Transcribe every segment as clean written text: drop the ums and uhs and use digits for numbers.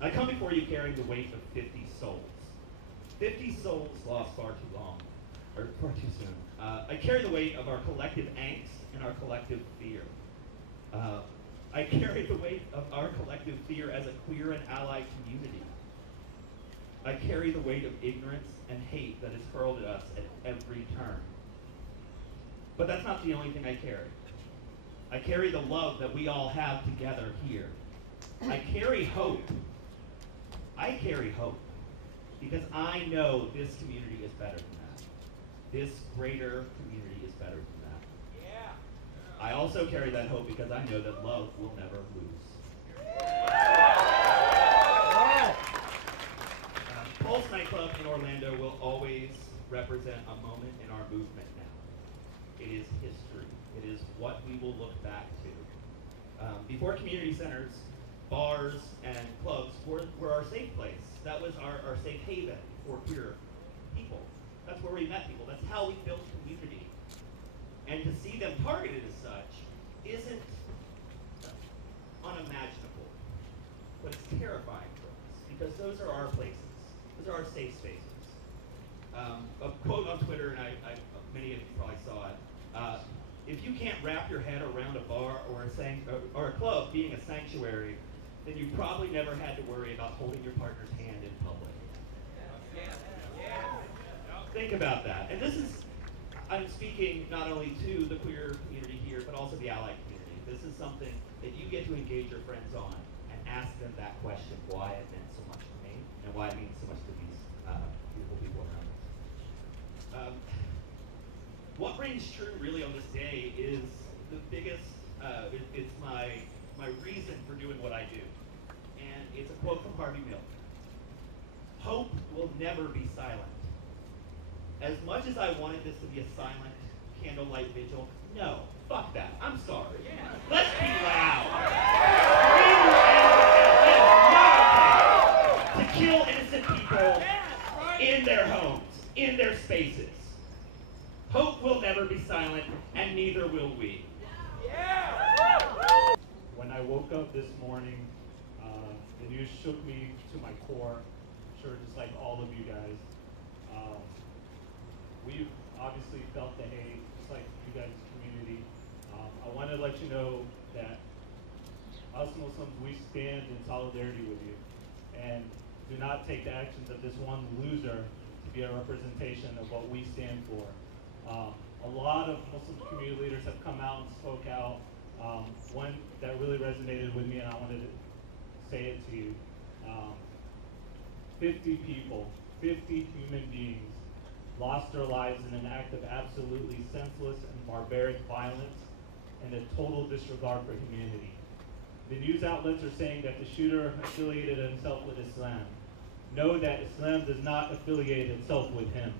I come before you carrying the weight of 50 souls. 50 souls lost far too long, or far too soon. I carry the weight of our collective angst and our collective fear. I carry the weight of our collective fear as a queer and allied community. I carry the weight of ignorance and hate that is hurled at us at every turn. But that's not the only thing I carry. I carry the love that we all have together here. I carry hope. I carry hope because I know this community is better than that. This greater community is better than that. I also carry that hope because I know that love will never lose. Pulse nightclub in Orlando will always represent a moment in our movement now. It is history. It is what we will look back to. Before community centers, bars and clubs were our safe place. That was our safe haven for queer people. That's where we met people. That's how we built community. And to see them targeted as such isn't unimaginable, but it's terrifying for us because those are our places. Those are our safe spaces. A quote on Twitter, and many of you probably saw it. If you can't wrap your head around a bar or a club being a sanctuary, then you probably never had to worry about holding your partner's hand in public. Think about that. And I'm speaking not only to the queer community here, but also the allied community. This is something that you get to engage your friends on and ask them that question, why it meant so much to me, and why it means so much to these beautiful people around us. What rings true really on this day is the biggest, it's my reason for doing what I do. And it's a quote from Harvey Milk. Hope will never be silent. As much as I wanted this to be a silent candlelight vigil, no, fuck that. I'm sorry. Let's be loud. It is not okay to kill innocent people in their homes, in their spaces. Hope will never be silent, and neither will we. When I woke up this morning, the news shook me to my core. I'm sure just like all of you guys. We've obviously felt the hate, just like you guys' community. I want to let you know that us Muslims, we stand in solidarity with you, and do not take the actions of this one loser to be a representation of what we stand for. A lot of Muslim community leaders have come out and spoke out. One that really resonated with me, and I wanted to say it to you. 50 people, 50 human beings lost their lives in an act of absolutely senseless and barbaric violence and a total disregard for humanity. The news outlets are saying that the shooter affiliated himself with Islam. Know that Islam does not affiliate itself with him.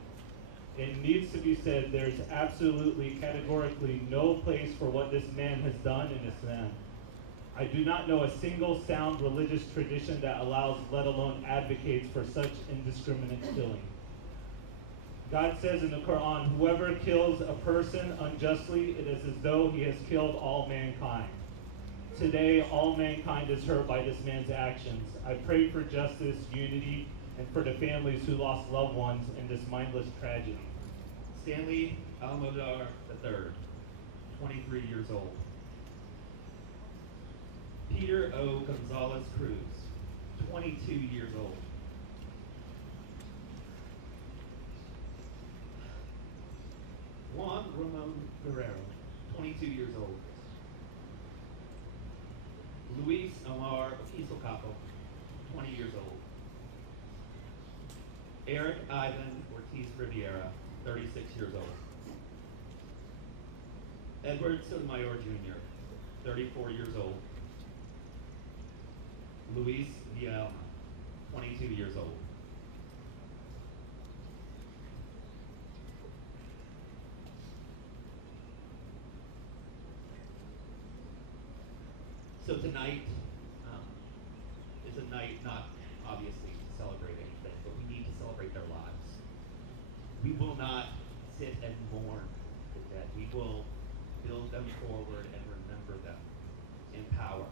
It needs to be said there's absolutely, categorically no place for what this man has done in Islam. I do not know a single sound religious tradition that allows, let alone advocates for such indiscriminate killing. God says in the Quran, whoever kills a person unjustly, it is as though he has killed all mankind. Today, all mankind is hurt by this man's actions. I pray for justice, unity, and for the families who lost loved ones in this mindless tragedy. Stanley Almodar III, 23 years old. Peter O. Gonzalez Cruz, 22 years old. Juan Ramon Guerrero, 22 years old. Luis Omar Oquiso Capo, 20 years old. Eric Ivan Ortiz Riviera, 36 years old. Edward Sotomayor Jr., 34 years old. Luis Villalma, 22 years old. So tonight is a night not obviously to celebrate anything, but we need to celebrate their lives. We will not sit and mourn the dead. We will build them forward and remember them in power.